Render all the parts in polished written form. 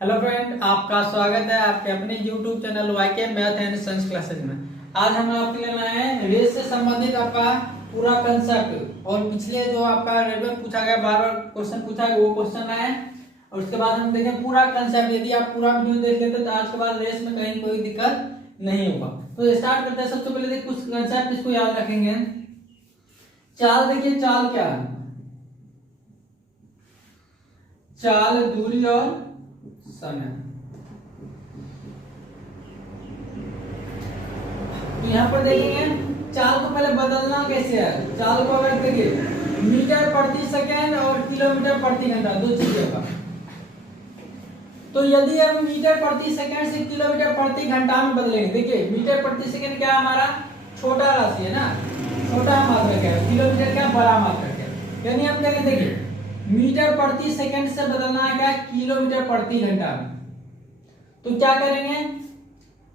Hello friend, आपका स्वागत है आपके अपने YouTube channel YK math and science classes में। आज हम आपके लिए लाए हैं रेस से संबंधित आपका पूरा कंसेप्ट और पिछले जो आपका रेट में पूछा गया बार बार क्वेश्चन पूछा गया वो क्वेश्चन लाए हैं और उसके बाद हम देखें पूरा कंसेप्ट। यदि आप पूरा वीडियो देख लेते तो आज के बाद रेस में कहीं कोई दिक्कत नहीं होगा। तो स्टार्ट करते हैं। सबसे पहले कुछ कंसेप्ट इसको याद रखेंगे। चाल देखिए, चाल क्या है? चाल दूरी और समय। तो यहाँ पर देखेंगे चाल को पहले बदलना कैसे है। चाल को अगर देखिए मीटर प्रति सेकेंड और किलोमीटर प्रति घंटा दो चीजें का, तो यदि हम मीटर प्रति सेकेंड से किलोमीटर प्रति घंटा में बदलेंगे, देखिए मीटर प्रति सेकेंड क्या हमारा छोटा राशि है ना, छोटा मात्रक है, किलोमीटर क्या बड़ा मात्रक है। यानी हम कहेंगे देखिए मीटर प्रति सेकंड से बदलना है क्या किलोमीटर प्रति घंटा में। तो क्या करेंगे,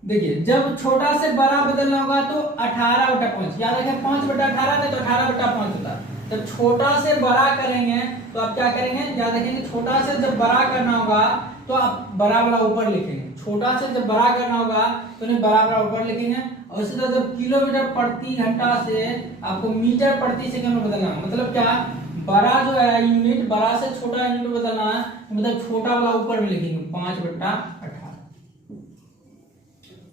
देखिए जब छोटा से बड़ा बदलना होगा तो 18/5, याद रखें 5/18 था तो 18/5 होता। जब छोटा से बड़ा करेंगे तो आप क्या करेंगे, याद रखेंगे छोटा से जब बड़ा करना होगा तो आप बड़ा बड़ा ऊपर लिखेंगे। छोटा से जब बड़ा करना होगा तो नहीं बड़ा बड़ा ऊपर लिखेंगे। और इसी तरह जब किलोमीटर प्रति घंटा से आपको मीटर प्रति सेकंड में बदलना है, मतलब क्या बड़ा जो है यूनिट, बड़ा से छोटा यूनिट बदलना है, मतलब छोटा वाला ऊपर में लिखेंगे 5/18।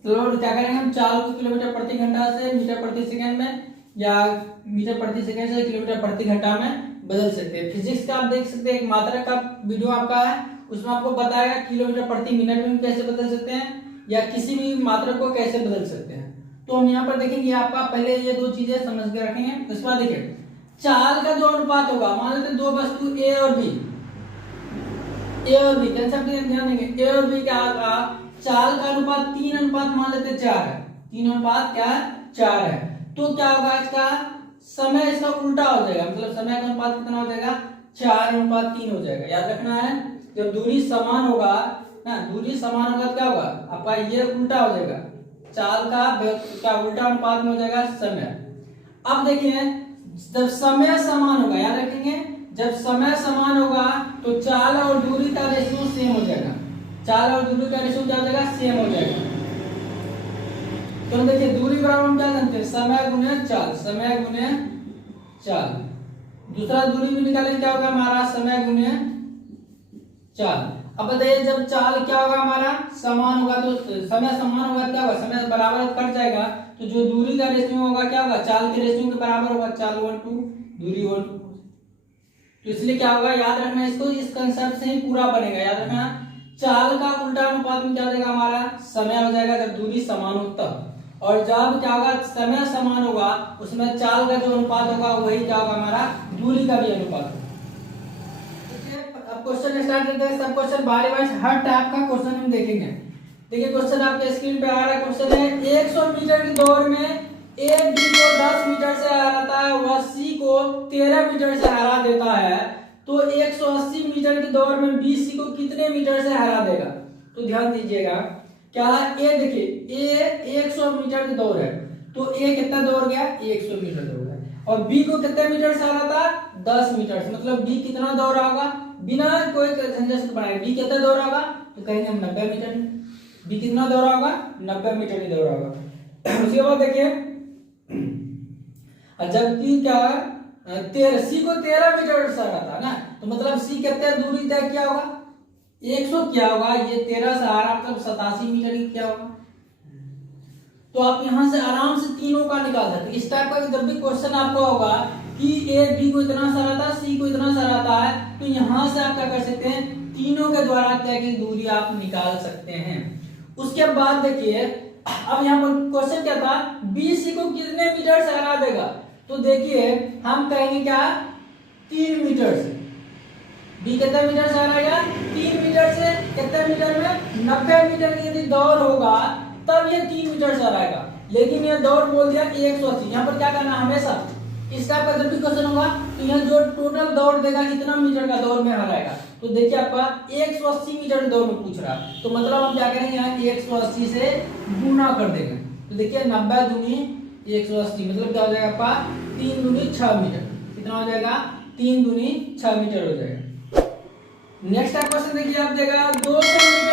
तो क्या करेंगे हम चाल को किलोमीटर प्रति घंटा से मीटर प्रति सेकंड में या मीटर प्रति सेकंड से किलोमीटर प्रति घंटा में बदल सकते हैं। फिजिक्स का आप देख सकते हैं एक मात्रक का वीडियो आपका है, उसमें आपको बताएगा किलोमीटर प्रति मिनट में कैसे बदल सकते हैं या किसी भी मात्रक को कैसे बदल सकते हैं। तो हम यहाँ पर देखेंगे आपका पहले ये दो चीजें समझ के रखेंगे। उसके बाद देखिए चाल का जो अनुपात होगा, मान लेते दो वस्तु ए और बी, कंसेप्ट ध्यान देंगे। ए और बी क्या होगा, चाल का अनुपात 3 मान लेते 4 है, 3 क्या है 4 है। तो क्या होगा इसका समय इसका उल्टा हो जाएगा, मतलब समय का अनुपात कितना हो जाएगा 4/3 हो जाएगा। याद रखना है जब दूरी समान होगा ना, दूरी समान होगा तो क्या होगा आपका ये उल्टा हो जाएगा, चाल का क्या उल्टा अनुपात में हो जाएगा समय। अब देखिए जब समय समान होगा, याद रखेंगे जब समय समान होगा तो चाल और दूरी का रेशियो सेम हो जाएगा, चाल और दूरी का रेशियो क्या हो जाएगा सेम हो जाएगा। तो देखिए दूरी बराबर हम क्या जानते हैं समय गुने चाल, समय गुने चाल। दूसरा दूरी भी निकालेंगे क्या होगा हमारा समय गुने चाल। अब बताइए जब चाल क्या होगा हमारा समान होगा तो समय समान होगा क्या होगा, समय बराबर कट जाएगा तो जो दूरी का रेशियो होगा क्या होगा चाल के रेशियो के बराबर होगा, चाल 1:2 दूरी 1:2। तो इसलिए क्या होगा याद रखना इसको, इस कंसेप्ट से ही पूरा बनेगा। याद रखना चाल का उल्टा अनुपात में क्या हो जाएगा हमारा समय हो जाएगा जब दूरी समान हो तब, और जब क्या होगा समय समान होगा उसमें चाल का जो अनुपात होगा वही क्या होगा हमारा दूरी का भी अनुपात होगा। अब क्वेश्चन स्टार्ट करते हैं। सब क्वेश्चन बारी बारी हर टाइप का क्वेश्चन हम देखेंगे। देखिए क्वेश्चन आपके स्क्रीन पे आ रहा है। क्वेश्चन है 100 मीटर की दौड़ में ए बी को 10 मीटर से हराता है, वह सी को 13 मीटर से हरा देता है, तो 180 मीटर की दौड़ में बी सी को कितने मीटर से हरा देगा। तो ध्यान दीजिएगा क्या है, ए देखिए ए 100 मीटर की दौड़ है तो ए कितना दौड़ गया 100 मीटर दौड़ गया, और बी को कितने मीटर से हरा था 10 मीटर से, मतलब बी कितना दौड़ा होगा बिना कोई झंझट बनाए, बी कितना दौड़ा होगा तो कहेंगे हम 90 मीटर। बी कितना दौड़ा होगा 90 मीटर ही दौड़ा होगा। उसके बाद देखिए जबकि क्या 13 सी को 13 मीटर से हरा था ना, तो मतलब सी कितने दूरी तय किया होगा 100 क्या होगा, ये 13 से हरा मतलब 87 मीटर ही क्या होगा। तो आप यहां से आराम से तीनों का निकाल सकते हैं। इस टाइप का जब भी क्वेश्चन आपको होगा कि ए बी को इतना सराता है सी को इतना सराता है, तो यहां से आप क्या कर सकते हैं तीनों के द्वारा तय की दूरी आप निकाल सकते हैं। उसके बाद देखिए अब यहाँ पर क्वेश्चन क्या था बी सी को कितने मीटर से हरा देगा, तो देखिए हम कहेंगे क्या 3 मीटर से। बी कितने मीटर से हराएगा 3 मीटर से, कितने मीटर में 90 मीटर की यदि दौड़ होगा तब ये 3 मीटर से हराएगा, लेकिन ये दौड़ बोल दिया 180। यहाँ पर क्या करना हमेशा इस टाइप का जब भी क्वेश्चन होगा तो यहाँ जो टोटल दौड़ देगा इतना मीटर का दौड़ में हराएगा। तो देखिए आपका 180 मीटर दौड़ में पूछ रहा है, तो मतलब हम क्या करेंगे यहाँ 180 से गुना कर देंगे। तो देखिए 90 दूनी 180 मतलब क्या हो जाएगा आपका 3 दूनी 6 मीटर, कितना हो जाएगा 3 दूनी 6 मीटर हो जाएगा। नेक्स्ट क्वेश्चन देखिए आप देगा 200 मीटर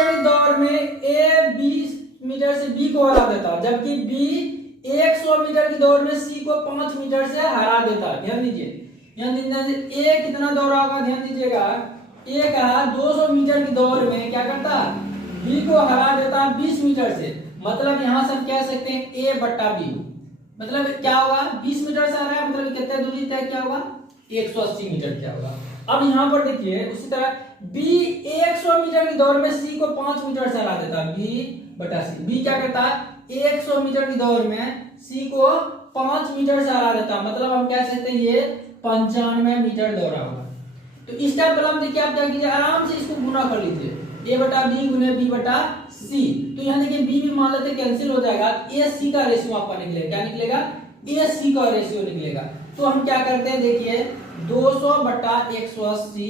मीटर से बी को हरा देता, जबकि बी 100 मीटर की दौड़ में सी को 5 मीटर से हरा देता। ध्यान दीजिए, ए कितना दौड़ा होगा, ध्यान दीजिएगा, ए का 200 मीटर की दौड़ में क्या करता, बी को हरा देता 20 मीटर से। मतलब यहां से हम कह सकते हैं ए बट्टा बी, मतलब क्या होगा, 20 मीटर से आ रहा है, मतलब कितना दूरी तय क्या होगा, 180 मीटर क्या होगा। अब यहाँ पर देखिए उसी तरह बी 100 मीटर की दौड़ में सी को 5 मीटर से हरा देता, बी बटा सी। बी क्या करता है, 100 मीटर की दौड़ में सी को 5 मीटर से हरा देता, मतलब हम कह सकते हैं ये 95 मीटर दौड़ा होगा। तो इस टाइप पर हम देखिए, आप क्या कीजिए, आराम से इसको गुना कर लीजिए, ए बटा बी गुने बी बटा सी। तो यहाँ देखिए बी भी मान लेते कैंसिल हो जाएगा, ए सी का रेशियो आपका निकलेगा, क्या निकलेगा, ए सी का रेशियो निकलेगा। तो हम क्या करते हैं, देखिए 200 बटा 180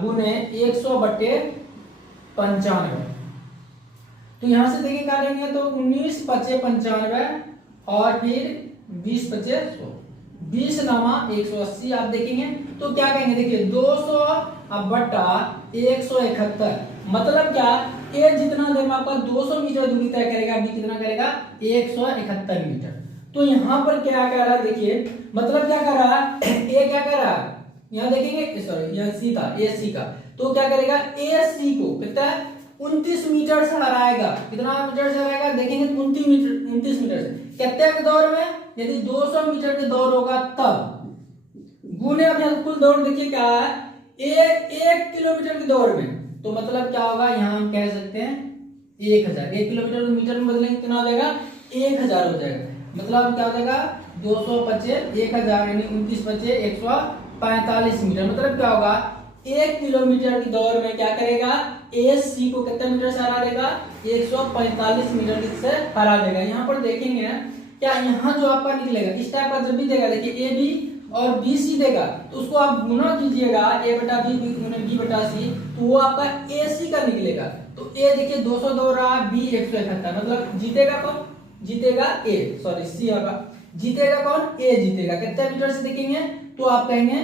गुने 100 बटे 95। तो यहां से देखिए क्या लेंगे, तो 19 पचे 95 और फिर 20 पचे 100, 20 नामा 180 आप देखेंगे तो क्या कहेंगे, देखिए 200 बटा 171, मतलब क्या, ए जितना देर में आपका 200 मीटर दूरी तय करेगा, बी कितना करेगा 171 मीटर। तो यहाँ पर क्या कह रहा है, देखिए मतलब क्या कर रहा है, ए क्या कर रहा है, यहाँ देखेंगे, सॉरी यहाँ सी था, ए सी का, तो क्या करेगा, ए सी को कितना 29 मीटर से हराएगा, कितना मीटर से हराएगा, देखेंगे 29 मीटर से, कितने के दौर में, यदि 200 मीटर के दौर होगा तब, गुने अब यहाँ कुल दौड़ देखिए क्या है, 1 किलोमीटर की दौड़ में, तो मतलब क्या होगा, यहाँ हम कह सकते हैं 1000, 1 किलोमीटर को मीटर में बदलेंगे कितना हो जाएगा, 1000 हो जाएगा। मतलब क्या हो जाएगा, 200 पचे 1000 यानी 29 पचे 145 मीटर। मतलब क्या होगा, 1 किलोमीटर की दौड़ में क्या करेगा, ए सी को कितने मीटर से हरा देगा, 145 मीटर से हरा देगा। यहाँ पर देखेंगे क्या, यहाँ जो आपका निकलेगा इस टाइप का जब भी देगा, देखिए ए बी और बी सी देगा, तो उसको आप गुना कीजिएगा, ए बटा बी गुने बी बटा सी, तो वो आपका ए सी का निकलेगा। तो ए देखिए 200 दौड़ रहा, बी 171, मतलब जीतेगा कौन, जीतेगा ए, सॉरी सी होगा, जीतेगा कौन, ए जीतेगा। कितने मीटर से देखेंगे, तो आप कहेंगे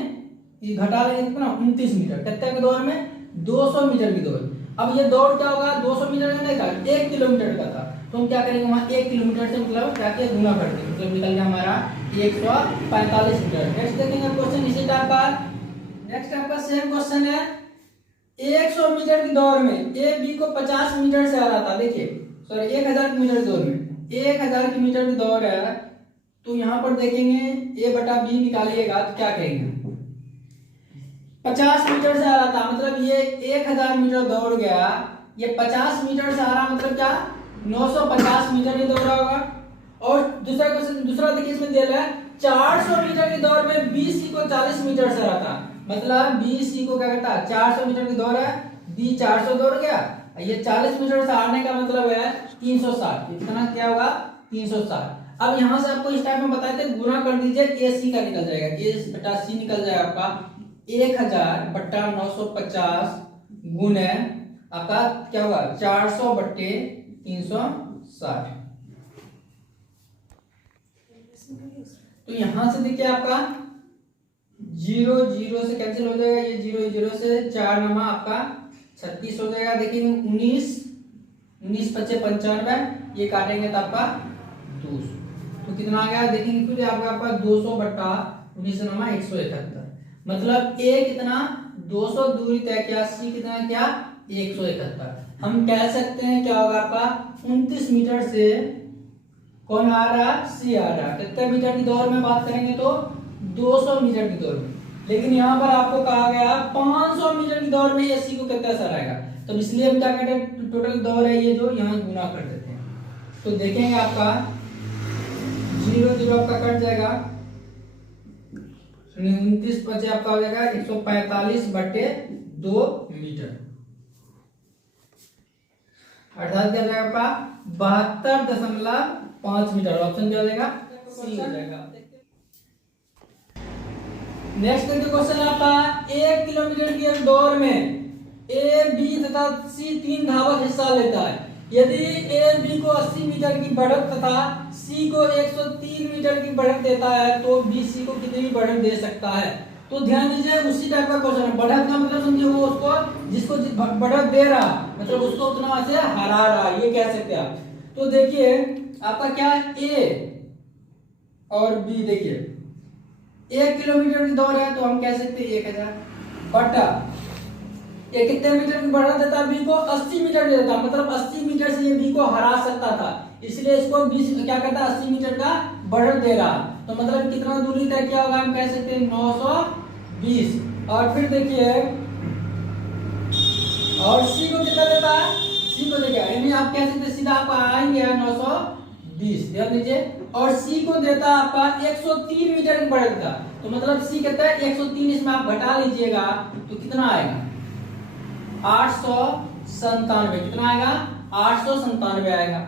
ये घटा लेंगे कितना, 29 मीटर, कितने की दौड़ में, 200 मीटर की दौड़। अब ये दौड़ क्या होगा, 200 मीटर का नहीं था, 1 किलोमीटर का था, तो हम क्या करेंगे, वहां 1 किलोमीटर से मतलब क्या किया, गुना कर देंगे, मतलब निकल गया हमारा 145 मीटर। नेक्स्ट देखेंगे क्वेश्चन इसी टाइप का। नेक्स्ट आपका सेम क्वेश्चन है, 100 मीटर की दौड़ में ए बी को 50 मीटर से हरा था, देखिए सॉरी 1000 मीटर की दौड़ में, 1000 की मीटर की दौड़ है, तो यहाँ पर देखेंगे ए बटा बी निकालिएगा तो क्या कहेंगे, 50 मीटर से आ रहा था, मतलब ये 1000 मीटर दौड़ गया, ये 50 मीटर से आ रहा, मतलब क्या 950 मीटर ही दौड़ा होगा। और दूसरा क्वेश्चन, दूसरा देखिए इसमें दिया है 400 मीटर की दौड़ में बी सी को 40 मीटर से रहा था, मतलब बी सी को क्या करता है, 400 मीटर की दौड़ है, बी 400 दौड़ गया, ये 40 मीटर से हारने का मतलब है 360, इतना क्या होगा 360। अब यहां से आपको इस टाइप में बताए थे, गुना कर दीजिए, ए सी का निकल जाएगा, ए बटा सी निकल जाएगा आपका 1000 बट्टा 950 गुने आपका क्या होगा 400 बट्टे 360। तो यहां से देखिए आपका 0 0 से कैंसिल हो जाएगा, ये 0 0 से 4 नमा आपका 36 हो जाएगा। देखिए 19 पचे 95, ये काटेंगे तो आपका 200, तो कितना आ गया देखेंगे, फिर आपका 200 बट्टा 19 नमा 171, मतलब ए कितना 200 दूरी तय किया, सी कितना क्या 171। हम कह सकते हैं क्या होगा आपका 29 मीटर से कौन आ रहा, सी आ रहा। कितने मीटर की दौड़ में बात करेंगे तो 200 मीटर की दौड़ में, लेकिन यहाँ पर आपको कहा गया 500 मीटर की दौड़ में ए सी को कितना असर आएगा, तो इसलिए हम क्या कहते हैं, टोटल दौड़ है ये जो यहाँ गुना कर देते हैं। तो देखेंगे आपका 0 0 आपका कट जाएगा, 29 पचे आपका हो जाएगा 145 बटे 2 मीटर, अर्थात क्या जाएगा आपका 72.5 मीटर। ऑप्शन क्या हो जाएगा, सी हो जाएगा। नेक्स्ट क्वेश्चन आपका 1 किलोमीटर की दौड़ में ए बी तथा सी 3 धावक हिस्सा लेता है। यदि ए बी को 80 मीटर की बढ़त तथा सी को 103 मीटर की बढ़त देता है, तो बी सी को कितनी बढ़त दे सकता है। तो ध्यान दीजिए उसी टाइप का क्वेश्चन है। बढ़त का मतलब समझिए वो उसको जिसको बढ़त दे रहा मतलब उसको उतना से हरा रहा, ये कह सकते हैं आप। तो देखिए आपका क्या है, ए और बी। देखिए 1 किलोमीटर की दौड़ है तो हम कह सकते हैं 1000 बटा ये कितने मीटर की बढ़ा देता, बी को 80 मीटर दे देता, मतलब 80 मीटर से ये बी को हरा सकता था, इसलिए इसको 20 क्या करता, 80 मीटर का बढ़त दे रहा। तो मतलब कितना दूरी तय किया होगा, हम कह सकते हैं 920। और फिर देखिए और सी को कितना देता है, सी को देखिए यानी आप कह सकते सीधा आपका आएंगे 920, ध्यान दीजिए। और सी को देता आपका 103 मीटर की बढ़त देता, तो मतलब सी कहता है 103, इसमें आप घटा लीजिएगा तो कितना आएगा 897। कितना आएगा 897 आएगा।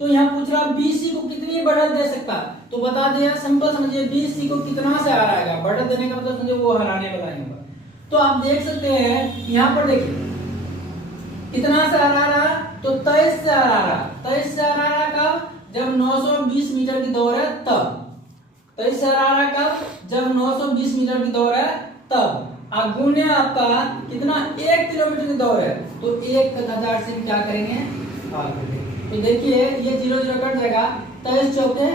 तो यहाँ पूछ रहा बीसी को कितनी बढ़त दे सकता, तो बता दिया, सिंपल समझिए बीसी को कितना से हराएगा, बढ़त देने का मतलब समझिए वो हराने वाला ही होगा। तो आप देख सकते हैं यहाँ पर देखिए कितना से हरा रहा, तो 23 से हरा रहा। 23 से हरा रहा कब, जब 920 मीटर की दौड़ है तब। 23 से हरा रहा कब, जब 920 मीटर की दौड़ है तब। गुणे आपका कितना 1 किलोमीटर की दौड़ है, तो 1000 से क्या करेंगे भाग देंगे। तो देखिए ये 0 0 कट जाएगा, 23 चौके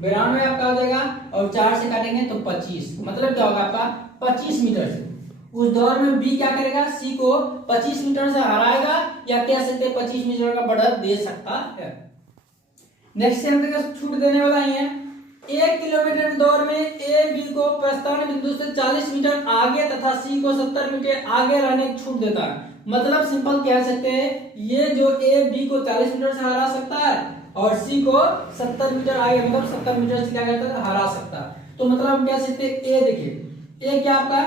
92 आपका हो जाएगा, और 4 से काटेंगे तो 25, मतलब क्या होगा आपका 25 मीटर से। उस दौर में बी क्या करेगा, सी को 25 मीटर से हराएगा, या कह सकते हैं 25 मीटर का बढ़त दे सकता है। नेक्स्ट छूट देने वाला ही है, 1 किलोमीटर की दौड़ में ए बी को प्रस्थान बिंदु से 40 मीटर आगे तथा सी को 70 मीटर आगे रहने की छूट देता है। मतलब सिंपल कह सकते हैं ये जो ए बी को 40 मीटर से हरा सकता है और सी को 70 मीटर आगे, मतलब 70 मीटर से क्या करता है हरा सकता है। तो मतलब हम कह सकते हैं ए, देखिए ए क्या आपका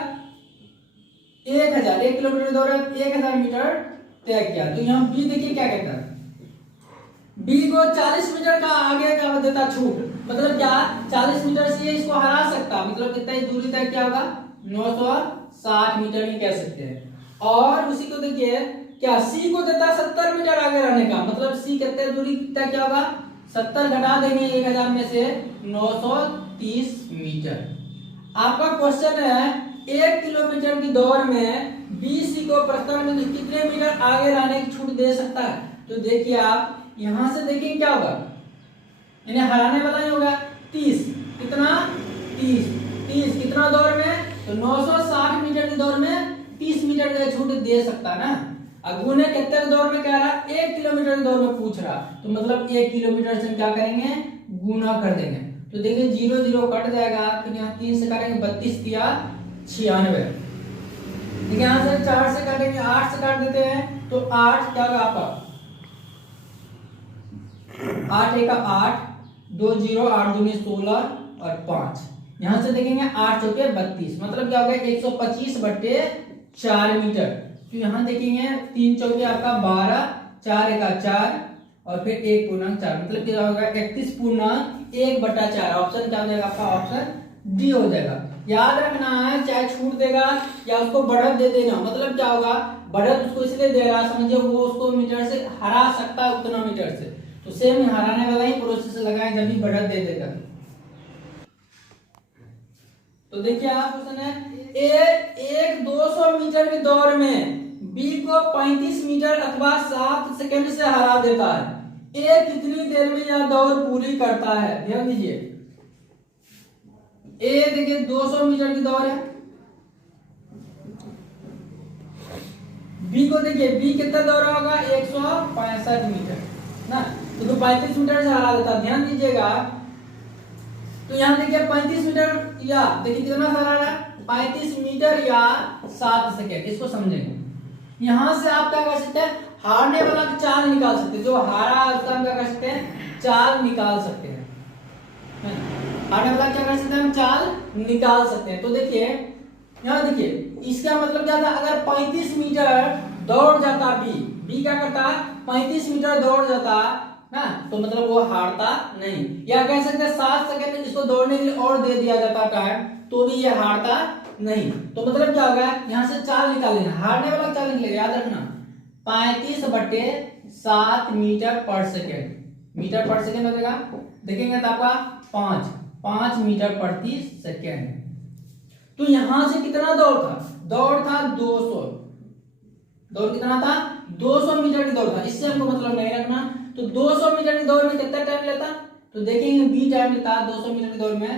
1000, 1 किलोमीटर की दौड़ 1000 मीटर तय किया। तो यहाँ बी देखिए क्या कहता है, बी को 40 मीटर का आगे का देता छूट, मतलब क्या 40 मीटर से ये इसको हरा सकता, मतलब कितना ही दूरी तय किया होगा 960 मीटर ही कह सकते हैं। और उसी को देखिए क्या सी को देता 70 मीटर आगे रहने का, मतलब सी कितने दूरी तय किया होगा 70 घटा देंगे 1000 में से 930 मीटर। आपका क्वेश्चन है 1 किलोमीटर की दौड़ में बी सी को प्रस्थान बिंदु कितने मीटर आगे रहने की छूट दे सकता है। तो देखिए आप यहां से देखिए क्या होगा, इन्हें हराने वाला ही होगा 30, कितना 30 कितना दौड़ में, तो 960 मीटर की दौड़ में 30 मीटर का छूट दे सकता ना। अगुने कितने दौड़ में कह रहा 1 किलोमीटर की दौड़ में पूछ रहा, तो मतलब 1 किलोमीटर से क्या करेंगे गुना कर देंगे। तो देखिए 0 0 कट जाएगा, फिर यहाँ 3 से काटेंगे 32 दिया 96, देखिए यहाँ से 4 से काटेंगे 8 से काट देते हैं तो 8 क्या होगा आपका 8 1 8 2 0 8 2 16 और 5, यहां से देखेंगे 8 चौके 32, मतलब क्या होगा 125 बटे 4 मीटर। तो यहां देखेंगे 3 चौके आपका 12, 4 1 4 और फिर 1 पूर्णांक 4, मतलब क्या होगा 31 पूर्णांक 1 बटा 4। ऑप्शन क्या हो जाएगा आपका, ऑप्शन डी हो जाएगा। याद रखना है चाहे छूट देगा या उसको बढ़त दे देना, मतलब क्या होगा बढ़त उसको इसलिए दे रहा समझिए वो उसको मीटर से हरा सकता है उतना मीटर से, तो सेम हराने वाला ही प्रोसेस लगाए जब भी बढ़त दे देगा। तो देखिए आप क्वेश्चन है एक 200 मीटर की दौड़ में बी को 35 मीटर अथवा 7 सेकंड से हरा देता है, ए कितनी देर में यह दौड़ पूरी करता है। ध्यान दीजिए ए देखिए 200 मीटर की दौड़ है, बी को देखिए बी कितना दौड़ा होगा 165 मीटर ना, तो 35 मीटर से हरा देता। ध्यान दीजिएगा तो यहाँ देखिए 35 मीटर या देखिए कितना हरा रहा है 35 मीटर या 7 सेकेंड, इसको समझेंगे। यहां से आप क्या कर सकते हैं हारने वाला की चाल निकाल सकते हैं, जो हारा उसका हम क्या कर सकते हैं चाल निकाल सकते हैं, हारने वाला क्या कर सकते हैं हम चाल निकाल सकते हैं। तो देखिए यहाँ देखिए इसका मतलब क्या था, अगर 35 मीटर दौड़ जाता बी क्या करता 35 मीटर दौड़ जाता ना, तो मतलब वो हारता नहीं, या कह सकते हैं 7 सेकंड इसको दौड़ने के लिए और दे दिया जाता टाइम तो भी ये हारता नहीं। तो मतलब क्या होगा यहाँ से चाल निकालेंगे, हारने वाला चाल निकलेगा, याद रखना 35 बटे 7 मीटर पर सेकेंड, मीटर पर सेकेंड हो जाएगा। देखेंगे तो आपका 5 मीटर प्रति सेकेंड। तो यहां से कितना दौड़ था 200, दौड़ कितना था 200 मीटर की दौड़ था, इससे हमको मतलब नहीं रखना। तो 200 मीटर की दौड़ में कितना टाइम लेता, तो देखेंगे बी टाइम लेता 200 मीटर की दौड़ में,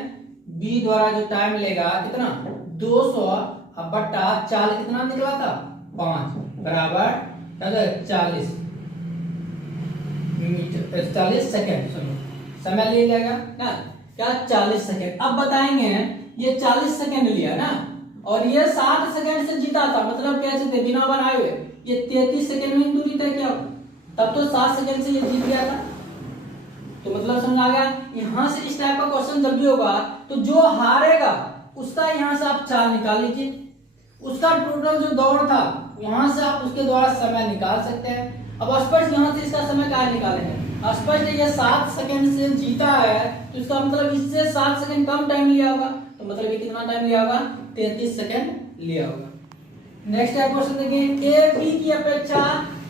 बी द्वारा जो टाइम लेगा कितना 200 अब बट्टा चाल कितना निकला था 5 बराबर क्या 40 मीटर 40 सेकेंड समय ले जाएगा ना क्या 40 सेकेंड। अब बताएंगे ये 40 सेकेंड लिया ना और ये 60 सेकेंड से जीता था, मतलब कैसे थे बिना बनाए हुए ये 33 सेकेंड में दूरी तय किया, तब तो 60 सेकेंड से ये जीत गया था। तो मतलब समझ आ गया। यहां से इस टाइप का क्वेश्चन जब भी होगा तो जो हारेगा उसका यहां से आप चाल निकाल लीजिए, उसका टोटल जो दौड़ था यहां से आप उसके द्वारा समय निकाल सकते हैं। अब स्पष्ट यहां से इसका समय क्या निकालेंगे, स्पष्ट ये 7 सेकंड से जीता है तो इसका मतलब इससे 7 सेकंड कम टाइम लिया होगा, तो मतलब ये कितना टाइम लिया होगा 33 सेकंड लिया होगा। नेक्स्ट क्वेश्चन देखिए, ए बी की अपेक्षा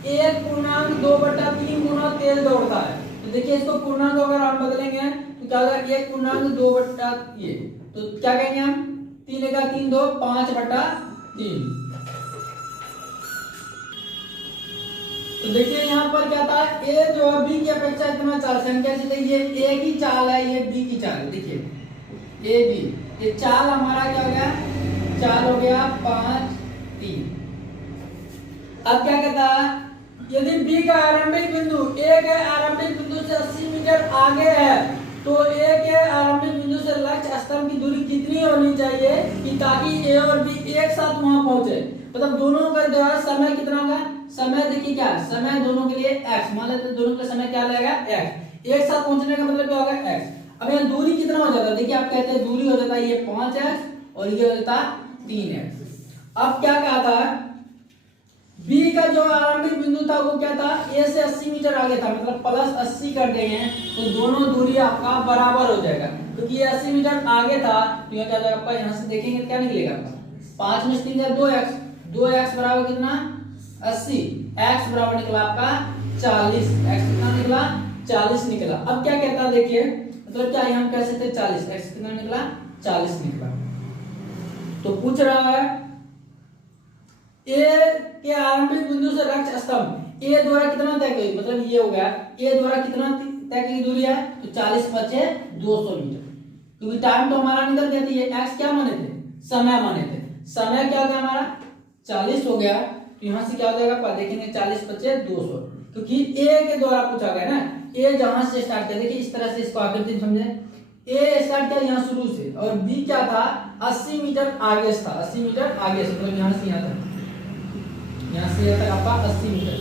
1.2/3 गुना तेज दौड़ता है। तो देखिए इसको पूर्णांक अगर हम बदलेंगे तो क्या होगा 1.2 ये, तो क्या कहेंगे हम 3 का 3 2 5/3। तो देखिए यहाँ पर क्या था ए जो है बी की अपेक्षा इतना चाल से हम कैसे देखिए ए की चाल है ये बी की चाल है, देखिए ए बी ये चाल हमारा क्या हो गया चाल हो गया 5 3। अब क्या कहता है यदि बी का आरंभिक बिंदु ए के आरंभिक बिंदु से 80 मीटर आगे है तो ए के आरंभिक बिंदु से लक्ष्य स्तंभ की दूरी कितनी होनी चाहिए कि ताकि ए और बी एक साथ वहां पहुंचे। मतलब दोनों का जो है समय कितना होगा, समय देखिए क्या समय दोनों के लिए x, मान लेते दोनों का समय क्या लगेगा x, एक साथ पहुंचने का मतलब क्या होगा x। अब यहाँ दूरी कितना हो जाता है, देखिए आप कहते हैं दूरी हो जाता है ये 5x और ये हो जाता है 3x। अब क्या कहा था B का जो आरंभिक बिंदु था वो क्या था A से 80 मीटर आगे था, मतलब प्लस 80 कर देंगे तो दोनों दूरी आपका बराबर हो जाएगा, क्योंकि ये 80 मीटर आगे था तो यहाँ क्या जाएगा आपका, यहाँ से देखेंगे क्या निकलेगा आपका 5 में 3 2x, 2x बराबर कितना 80, x बराबर निकला आपका 40, x कितना निकला 40 निकला। अब क्या कहता देखिए मतलब क्या हम कह सकते 40, x कितना निकला 40 निकला। तो पूछ रहा है ए के आरंभिक बिंदु से लक्ष्य स्तंभ ए द्वारा कितना तय की, मतलब ये हो गया ए द्वारा कितना तय की दूरी है तो 40 बचे 200 मीटर, क्योंकि टाइम तो हमारा निकल गया था, ये x क्या माने थे समय माने थे, समय क्या हो गया हमारा 40 हो गया तो यहाँ से क्या हो जाएगा देखेंगे 40 बचे 200, क्योंकि ए के द्वारा पूछा गया ना, ए जहां से स्टार्ट किया देखिए इस तरह से इसको आकृति समझे, ए स्टार्ट किया यहाँ शुरू से और बी क्या था 80 मीटर आगे था, 80 मीटर आगे से मतलब यहाँ से यहाँ तक, यहाँ से यहाँ तक आपका 80 मीटर,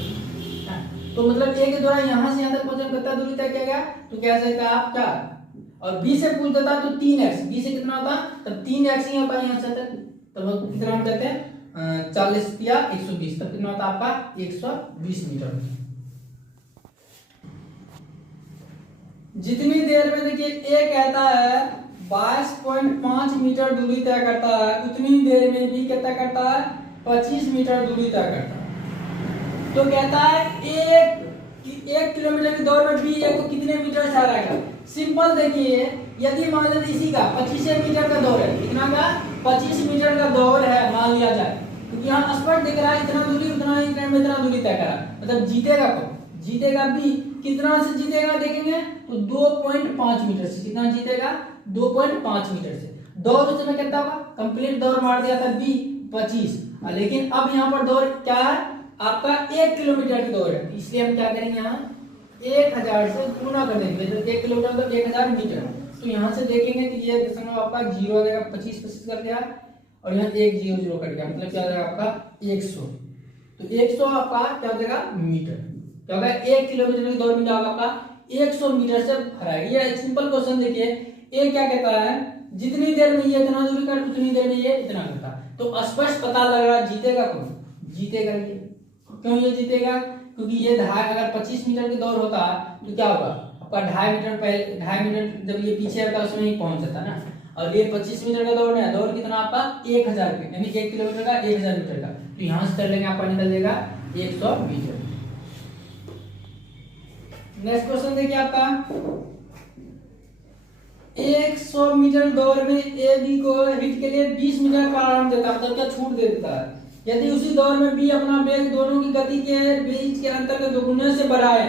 तो मतलब ए के द्वारा यहाँ से यहाँ तक पहुंचने कितना दूरी तय किया गया, तो कह सकते हैं आप क्या, और बी से पूछ देता तो 3x, बी से कितना होता तब 3x ही होता यहाँ से तक, तब कितना हम कहते हैं 40 या 120, तब कितना होता आपका 120 मीटर। जितनी देर में देखिए ए कहता है 22.5 मीटर दूरी तय करता है, उतनी देर में बी कितना करता है 25 मीटर दूरी तय करता है। तो कहता है 1 किलोमीटर की दौड़ में बी ए को कितने मीटर से हराएगा। सिंपल देखिए यदि मान लीजिए इसी का 25 मीटर का दौड़ है, कितना का 25 मीटर का दौड़ है मान लिया जाए, क्योंकि यहाँ स्पष्ट दिख रहा है इतना दूरी उतना ही टाइम में इतना दूरी तय करा, मतलब जीतेगा कौन, जीतेगा बी। कितना से जीतेगा देखेंगे तो 2.5 मीटर से, कितना जीतेगा 2.5 मीटर से। दौड़ उस समय कितना होगा, कंप्लीट दौड़ मार दिया था बी 25, लेकिन अब यहाँ पर दौड़ क्या है आपका 1 किलोमीटर की दौड़ है, इसलिए हम क्या करेंगे यहाँ 1000 से गुना कर देंगे, तो 1 किलोमीटर तो 1000 मीटर, तो यहाँ से देखेंगे कि ये दशमलव आपका 0 हो जाएगा, 25 कर दिया और यहाँ 1 0 0 कट गया, मतलब क्या हो जाएगा आपका 100, तो 100 आपका क्या हो जाएगा मीटर, क्या होगा 1 किलोमीटर की दौड़ में क्या होगा आपका 100 मीटर से हराएगी। ये सिंपल क्वेश्चन देखिए ए क्या कहता है जितनी देर में ये इतना दूरी कर उतनी देर में ये इतना करता, तो स्पष्ट पता लग रहा जीतेगा कौन, जीतेगा ये। क्यों ये जीतेगा, क्योंकि ये अगर 25 मीटर की दौड़ होता तो क्या होगा आपका 2.5 मीटर पहले 2.5 मीटर जब ये पीछे आता उसमें ही पहुंच जाता ना, और ये 25 मीटर का दौड़ है, दौड़ कितना आपका 1000 फीट यानी 1 किलोमीटर का 1000 मीटर का, तो यहाँ से कर लेंगे आपका निकल जाएगा 100 मीटर। नेक्स्ट क्वेश्चन देखिए आपका 100 मीटर दौड़ में ए बी को हिट के लिए 20 मीटर का आराम देता है, मतलब क्या छूट दे देता है। यदि उसी दौड़ में बी अपना वेग दोनों की गति के बीच के अंतर को दोगुने से बढ़ाए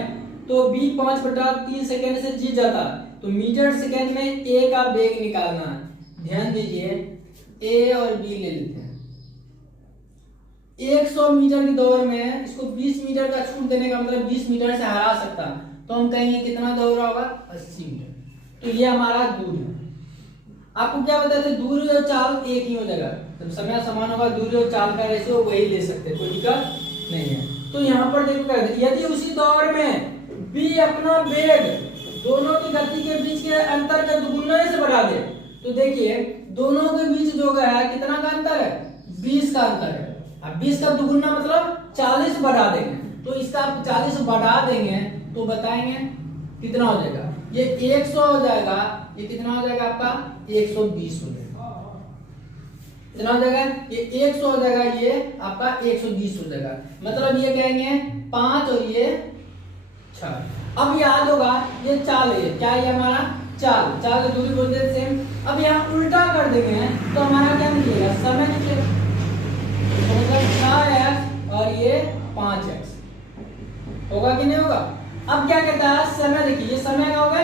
तो बी 5/3 सेकेंड से जीत जाता। तो मीटर सेकेंड में ए का वेग निकालना है। ध्यान दीजिए, ए और बी ले लेते हैं। 100 मीटर की दौड़ में इसको 20 मीटर का छूट देने का मतलब 20 मीटर से हरा सकता, तो हम कहेंगे कितना दौड़ रहा होगा, 80 मीटर। तो ये हमारा दूरी। आपको क्या बताया था, दूरी और चाल एक ही हो जाएगा, जब समय समान होगा दूरी और चाल का रेशियो वही ले सकते हैं, कोई दिक्कत नहीं है। तो यहाँ पर देखो क्या है, यदि उसी दौड़ में बी अपना वेग दोनों की गति के बीच के अंतर का दुगुना से बढ़ा दे, तो देखिए दोनों के बीच जो है कितना का अंतर है, 20 का अंतर है। अब 20 का दुगुना मतलब 40 बढ़ा देंगे, तो इसका 40 बढ़ा देंगे तो बताएंगे कितना हो जाएगा, ये 100 हो जाएगा, ये कितना हो जाएगा आपका 120 हो जाएगा। कितना हो जाएगा, ये 100 हो जाएगा, ये आपका 120 हो जाएगा। मतलब ये कहेंगे 5 और ये 6। अब याद होगा ये चाल है, क्या है हमारा चाल, चाल की दूरी बोलते हैं सेम। अब यहाँ उल्टा कर देंगे तो हमारा क्या निकलेगा, समय निकलेगा, तो मतलब 6x और ये 5x होगा कि नहीं होगा। अब क्या कहता है, समय देखिए, ये समय का होगा,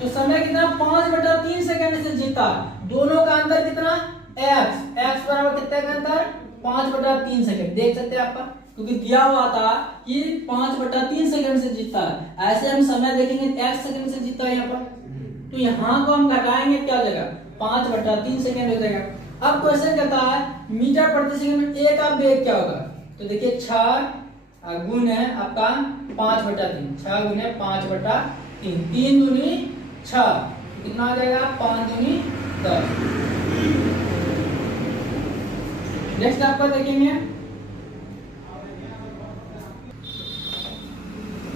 तो समय कितना 5/3 सेकंड से जीता। दोनों का अंतर कितना, x बराबर कितने का अंतर, 5/3 सेकंड। देख सकते हैं आपका, क्योंकि दिया हुआ था कि 5/3 सेकंड से जीता है, ऐसे हम समय देखेंगे x सेकंड से जीता है यहाँ पर, तो यहाँ को हम घटाएंगे क्या हो जाएगा, 5/3 सेकंड हो जाएगा। अब क्वेश्चन कहता है मीटर प्रति सेकंड में ए का वेग क्या होगा, तो देखिए 6 गुण है आपका 5/3, 6 गुने 5/3, 3 दूनी 6, कितना आ जाएगा 5 दूनी 10। नेक्स्ट आपका देखेंगे,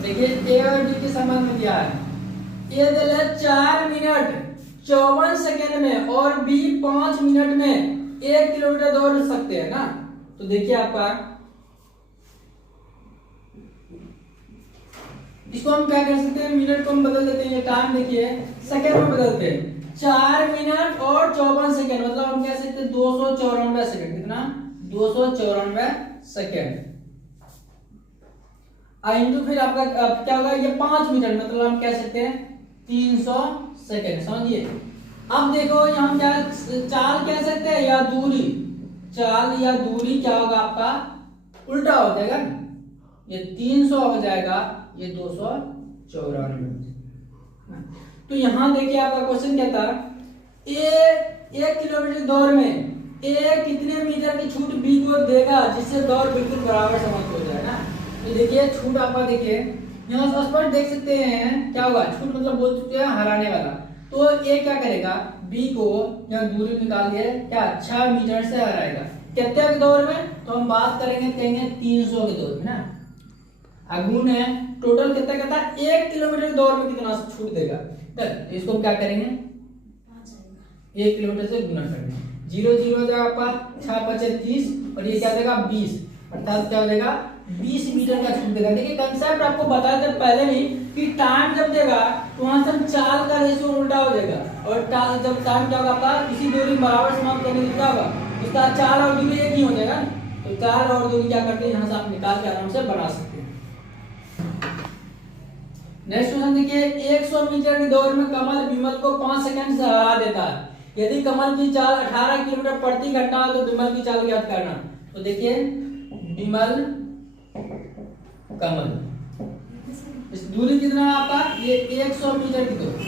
देखिए ए और बी के संबंध में दिया है, ए दिया 4 मिनट 54 सेकेंड में और बी 5 मिनट में 1 किलोमीटर दौड़ सकते हैं ना। तो देखिए आपका इसको हम क्या कर सकते हैं, मिनट को हम बदल देते हैं, टाइम देखिए सेकेंड में बदलते हैं, 4 मिनट और 54 सेकेंड, मतलब हम कह सकते हैं 294 सेकेंड। कितना, 294 सेकेंड। इंटू फिर आपका क्या होगा, ये 5 मिनट, मतलब हम कह सकते हैं 300 सेकेंड। समझिए, अब देखो यहाँ क्या चाल कह सकते हैं या दूरी, चाल या दूरी क्या होगा आपका उल्टा हो जाएगा, ये 300 हो जाएगा, ये 294। तो यहाँ देखिए आपका क्वेश्चन क्या था, ए 1 किलोमीटर दौड़ में ए कितने मीटर की छूट बी को देगा जिससे दौड़ बिल्कुल बराबर समाप्त हो जाए ना। तो देखिए छूट आपका देखिए यहाँ स्पष्ट देख सकते हैं क्या होगा, छूट मतलब बोल सकते हैं हराने वाला। तो ए क्या करेगा, बी को यहाँ दूरी निकाल दिया क्या 6 मीटर से हराएगा, कितने के दौर में, तो हम बात करेंगे कहेंगे 300 के दौर में ना। अगुण है टोटल कितना कहता है 1 किलोमीटर के दौर में कितना छूट देगा, तो इसको क्या करेंगे 1 किलोमीटर से गुना करेंगे, 0 0 हो जाएगा आपका 6 5 30 और ये क्या देगा 20, अर्थात क्या हो जाएगा 20 मीटर का छूट देगा। देखिए कंसेप्ट आपको बताया था पहले भी कि टाइम जब देगा तो वहां से चाल का रेशियो उल्टा हो जाएगा, और जब टाइम क्या होगा आपका किसी दूरी बराबर समाप्त करने के क्या होगा उसका चाल और दूरी एक ही हो जाएगा, तो चाल और दूरी क्या करते हैं यहाँ से आप निकाल के आराम से बना सकते हैं। नेक्स्ट क्वेश्चन देखिए, 100 मीटर की दौड़ में कमल विमल को 5 सेकंड से हरा देता है, यदि कमल की चाल 18 किलोमीटर प्रति घंटा हो तो विमल की चाल ज्ञात करना। तो देखिए विमल कमल, इस दूरी कितना है आपका, ये 100 मीटर की दूरी,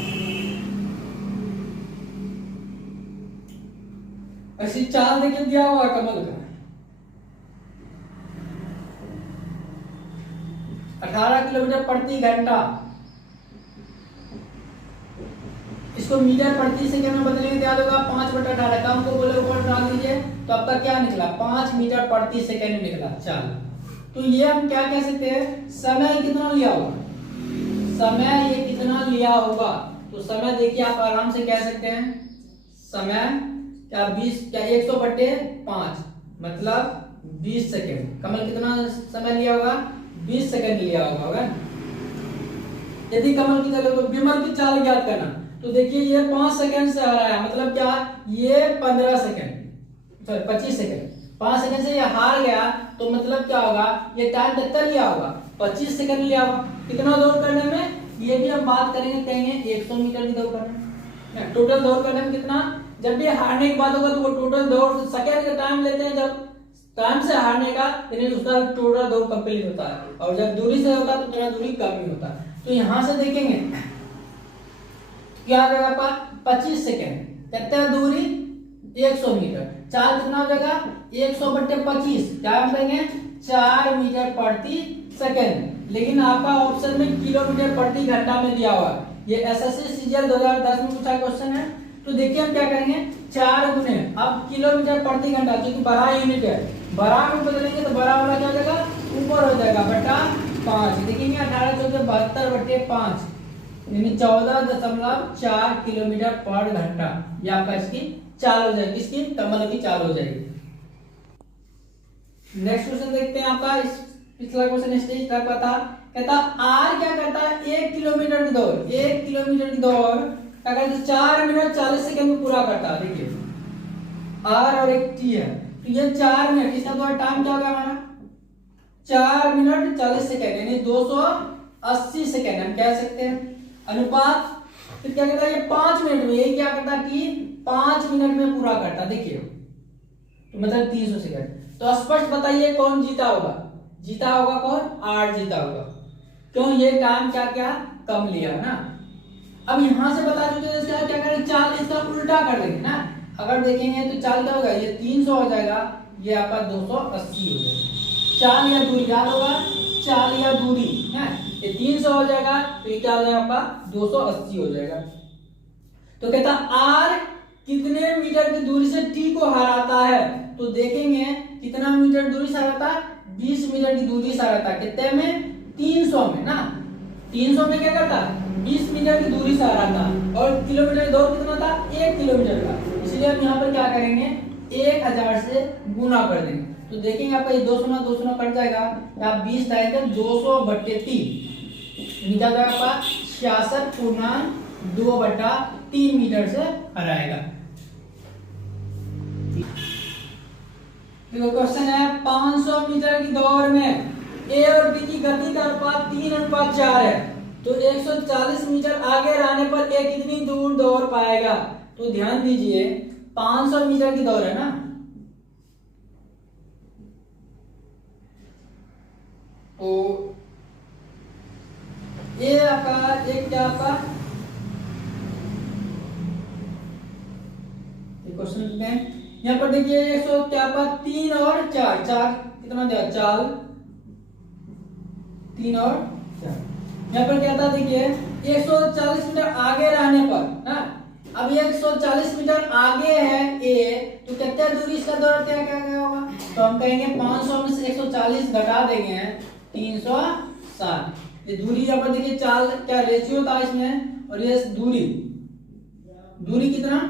ऐसी चाल देखिए दिया हुआ कमल का 18 किलोमीटर प्रति घंटा, इसको मीटर प्रति सेकंड में बदलेंगे तो याद होगा 5/18 का हमको बोले ऊपर डाल दीजिए, तो आपका क्या निकला 5 मीटर प्रति सेकंड निकला। चाल तो ये हम क्या कह सकते हैं, समय कितना लिया होगा, समय ये कितना लिया होगा, तो समय देखिए आप आराम से कह सकते हैं समय क्या 20 क्या 100/5 मतलब 20 सेकंड। कमल कितना समय लिया होगा 20 सेकंड लिया होगा। यदि कमल की चाल तो विमल की चाल ज्ञात करना, तो देखिए ये 5 सेकंड से हराया, मतलब क्या ये 15 सेकंड सॉरी 25 सेकंड, 5 सेकंड से ये हार गया, तो मतलब क्या होगा ये टाइम कितना लिया होगा 25 सेकंड लिया हुआ। कितना दौड़ करने में, ये भी हम बात करेंगे, कहेंगे 100 मीटर की दौड़ करने में। टोटल दौड़ करने में कितना, जब भी हारने की बात होगा तो वो टोटल दौड़ सेकंड का टाइम लेते हैं, जब टाइम से हारने का यानी उसका टोटल दौड़ कंप्लीट होता है, और जब दूरी से होता है तो थोड़ा दूरी कम ही होता है। तो यहां से देखेंगे क्या आ जाएगा आपका 25 सेकंड, कितना दूरी 100 मीटर, चाल कितना हो जाएगा 100/25, क्या हम कहेंगे 4 मीटर प्रति सेकंड। लेकिन आपका ऑप्शन में किलोमीटर प्रति घंटा में दिया हुआ है, ये एसएससी सीजीएल 2010 में पूछा क्वेश्चन है। तो देखिए हम क्या करेंगे, 4 गुने, अब किलोमीटर प्रति घंटा क्योंकि बड़ा यूनिट है, बड़ा में बदलेंगे तो बड़ा वाला क्या हो जाएगा ऊपर हो जाएगा बटा 5, देखेंगे 18 चौके 72/5 यानी 14.4 किलोमीटर पर घंटा, ये आपका इसकी चाल हो जाएगी, इसकी मतलब की चाल हो जाएगी। नेक्स्ट क्वेश्चन देखते हैं आपका, इस पिछला क्वेश्चन स्टेज तक का था, कहता आर क्या करता है 1 किलोमीटर की दौड़, 1 किलोमीटर की दौड़ क्या करता है 4 मिनट 40 सेकंड में पूरा करता है। देखिए आर और एक टी है, तो ये 4 मिनट, इसका तो टाइम क्या हो गया हमारा 4 मिनट 40 सेकंड यानी 280 सेकंड हम कह सकते हैं। अनुपात फिर क्या कहता है ये 5 मिनट में, ये क्या करता है कि 5 मिनट में पूरा करता, देखिए तो मतलब 300 सेकंड। तो स्पष्ट बताइए कौन जीता होगा, जीता होगा कौन, आर जीता होगा, क्यों ये टाइम क्या क्या कम लिया है ना। अब यहां से बता चुके हैं क्या करें, चाल इसका उल्टा कर देंगे ना, अगर देखेंगे तो चाल क्या होगा ये 300 हो जाएगा, ये आपका 280 हो जाएगा। चाल या दूरी याद होगा, चाल या दूरी है, ये 300 हो जाएगा तो ये क्या हो जाएगा आपका 280 हो जाएगा। तो कहता आर कितने मीटर की दूरी से टी को हराता है, तो देखेंगे कितना मीटर दूरी से हराता है 20 मीटर की दूरी से हराता है, कितने में 300 में ना, 300 में क्या करता 20 मीटर की दूरी से हराता, और किलोमीटर दौड़ कितना था 1 किलोमीटर का, इसलिए हम यहाँ पर क्या करेंगे 1000 से गुना कर देंगे। तो देखेंगे आपका ये 200 ना कट जाएगा, आप 20 डालेंगे 200/3 निकल जाएगा आपका 66.2/3 मीटर से हराएगा। क्वेश्चन है 500 मीटर की दौड़ में ए और बी की गति का अनुपात 3:4 है, तो 140 मीटर आगे रहने पर ए कितनी दूर दौड़ पाएगा। तो ध्यान दीजिए 500 मीटर की दौड़ है ना, तो ये आपका एक क्या आपका क्वेश्चन लिखते हैं यहाँ पर, देखिए 100 क्या आपका 3 और 4 कितना दिया चाल 3 और 4, यहाँ पर क्या था देखिए 140 मीटर आगे रहने पर ना, अब 140 मीटर आगे है ए, तो कितना दूरी इसका दौड़ क्या होगा, तो हम कहेंगे 500 में से 140 घटा देंगे 360, ये दूरी यहाँ पर देखिए चाल क्या रेशियो था इसमें, और ये दूरी कितना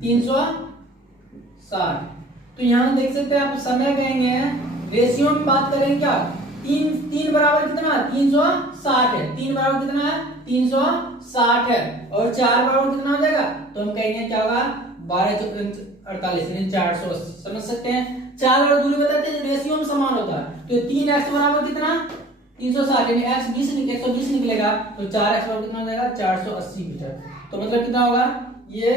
360। तो यहाँ देख सकते हैं आप समय कहेंगे, रेशियो में बात करेंगे क्या 3 बराबर कितना 360 है, 3 बराबर कितना है 360 है, और 4 बराबर कितना हो जाएगा, तो हम कहेंगे क्या होगा 12×48 यानी 480, समझ सकते हैं। 4 और दूरी बताते हैं रेशियो में समान होता है, तो 3x बराबर कितना 360 यानी x 120 निकलेगा, तो 4x बराबर कितना हो जाएगा 480 मीटर। तो मतलब कितना होगा ये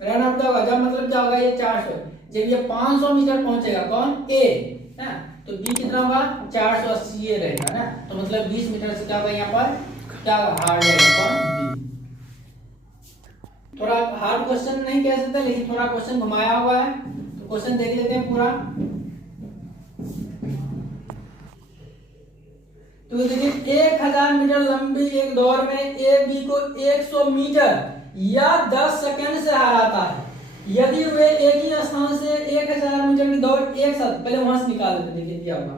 रन आउट होगा, जब मतलब क्या होगा ये 400, जब ये 500 मीटर पहुंचेगा कौन ए है, तो बी कितना होगा 480 ये रहेगा ना, तो मतलब 20 मीटर से क्या होगा यहाँ पर क्या हार जाएगा कौन बी। थोड़ा हार्ड क्वेश्चन नहीं कह सकते, लेकिन थोड़ा क्वेश्चन घुमाया हुआ है, तो क्वेश्चन देख लेते हैं पूरा। तो देखिए 1000 मीटर लंबी एक दौड़ में ए बी को 100 मीटर या 10 सेकंड से हराता है, यदि वे एक ही स्थान से 1000 मीटर की दौड़ एक साथ, पहले वहां से निकाल देते, देखिए क्या होगा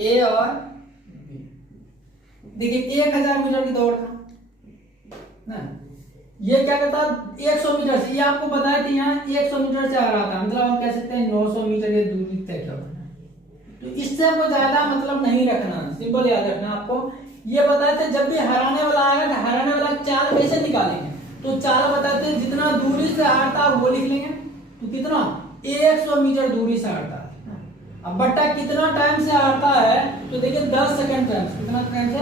ए और बी, देखिए 1000 मीटर की दौड़ था ना, ये क्या करता 100 मीटर से, ये आपको बताया कि यहाँ 100 मीटर से हराता, मतलब हम कह सकते हैं 900 मीटर की दूरी तय करना, तो इससे आपको ज्यादा मतलब नहीं रखना, सिंपल याद रखना आपको। ये बताए थे जब भी हराने वाला आएगा तो हराने वाला चाल कैसे निकालेंगे, तो चाल बताते हैं जितना दूरी से हारता है वो लिख लेंगे, तो कितना 100 मीटर दूरी से हारता है। अब बट्टा कितना टाइम से आता है, तो देखिए 10 सेकंड टाइम से, कितना टाइम से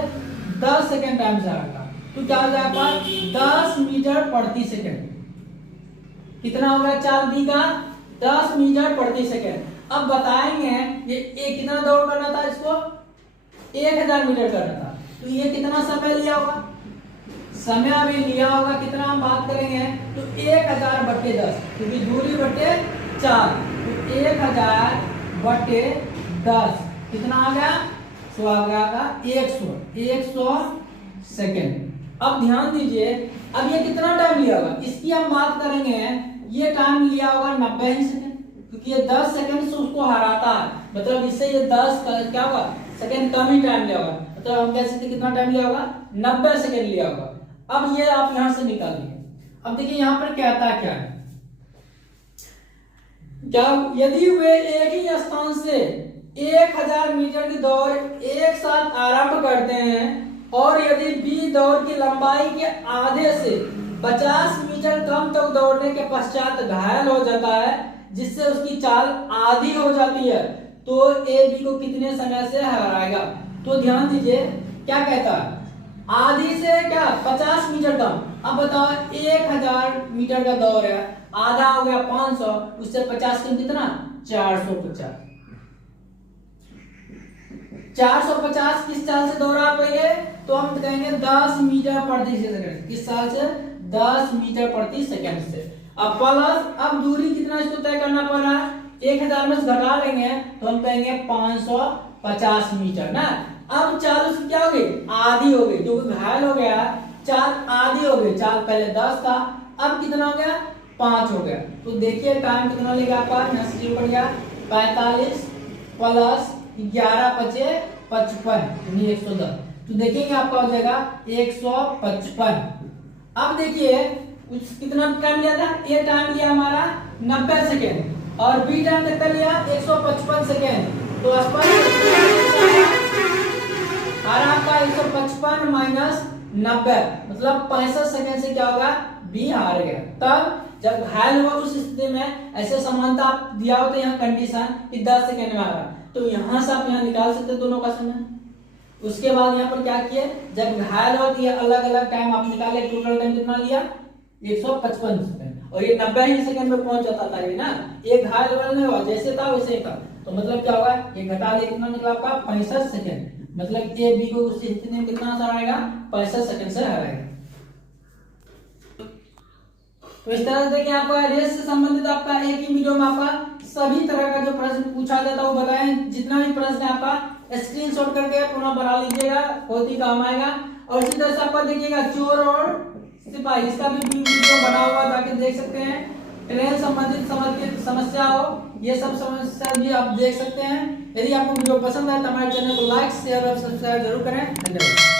10 सेकंड टाइम से आता है, तो क्या हो जाएगा 10 मीटर प्रति सेकंड। कितना होगा 4 बी का 10 मीटर प्रति सेकंड। अब बताएंगे ये कितना दौड़ करना था, इसको 1000 मीटर करना था, तो ये कितना समय लिया होगा, समय अभी लिया होगा कितना हम बात करेंगे, तो 1000 बट्टे 10, क्योंकि दूरी बट्टे 4, तो 1000 बट्टे 10 कितना आ गया, सो आ गया का 100 सेकेंड। अब ध्यान दीजिए, अब ये कितना टाइम लिया होगा, इसकी हम बात करेंगे, ये टाइम लिया होगा 90 सेकेंड, क्योंकि ये 10 सेकेंड से उसको हराता है, मतलब इससे ये 10 क्या होगा सेकेंड कम ही टाइम लिया होगा, मतलब हम कह सकते कितना टाइम लिया होगा 90 सेकेंड लिया होगा। अब ये आप यहां से निकालिए। अब देखिए यहां पर कहता क्या है, क्या यदि वे एक ही स्थान से 1000 मीटर की दौड़ एक साथ आरंभ करते हैं और यदि बी दौड़ की लंबाई के आधे से 50 मीटर कम तक दौड़ने के पश्चात घायल हो जाता है, जिससे उसकी चाल आधी हो जाती है, तो ए बी को कितने समय से हराएगा। तो ध्यान दीजिए क्या कहता है, आधी से क्या 50 मीटर कम। अब बताओ 1000 मीटर का दौड़ है, आधा हो गया 500, उससे 50 कम कितना 450। 450 किस चाल से दौड़ा पहले, तो हम कहेंगे 10 मीटर प्रति सेकंड, किस साल से 10 मीटर प्रति सेकंड से। अब प्लस अब दूरी कितना इसको तय करना पड़ रहा है, 1000 में से घटा लेंगे तो हम कहेंगे 550 मीटर ना। अब चाल उसकी क्या हो गई आधी हो गई, जो घायल हो गया चाल आधी हो गई, चाल पहले 10 था अब कितना हो गया 5 हो गया। तो देखिए टाइम कितना लेगा आपका, नस्ल बढ़ गया 45 प्लस 11 बचे 55 यानी 110, तो देखेंगे आपका हो जाएगा 155। अब देखिए कितना टाइम लिया था, ये टाइम लिया हमारा 90 सेकेंड और बी टाइम कितना लिया 155 सेकेंड, तो और आपका 155 माइनस 90 मतलब 65 सेकेंड से क्या होगा बी हार गया। तब जब घायल हुआ उस स्थिति में ऐसे समानता दिया हो तो यहाँ कंडीशन कि 10 सेकेंड में आ रहा, तो यहाँ से आप यहाँ निकाल सकते दोनों का समय। उसके बाद यहाँ पर क्या किए, जब घायल हो तो ये अलग अलग टाइम आप निकाले, टोटल टाइम कितना लिया 155 सेकेंड, और ये 90 ही सेकेंड में पहुंच जाता था ये ना, एक घायल नहीं हुआ जैसे था वैसे ही था, तो मतलब क्या होगा ये घटा लिया कितना निकला आपका 65 सेकेंड, मतलब ए बी को उस स्थिति में कितना सा आएगा 65 सेकेंड से हराएगा। तो इस तरह से देखिए आपका रेस से संबंधित आपका एक ही वीडियो में आपका सभी तरह का जो प्रश्न पूछा जाता है वो बताएं, जितना भी प्रश्न है आपका स्क्रीनशॉट करके पुनः बना लीजिएगा, बहुत ही काम आएगा। और इसी तरह से आपका देखिएगा चोर और सिपाही, इसका भी वीडियो बना हुआ ताकि देख सकते हैं, ट्रेन संबंधित समस्या हो ये सब समस्या भी आप देख सकते हैं। यदि आपको वीडियो पसंद आए तो हमारे चैनल को लाइक शेयर और सब्सक्राइब जरूर करें। धन्यवाद।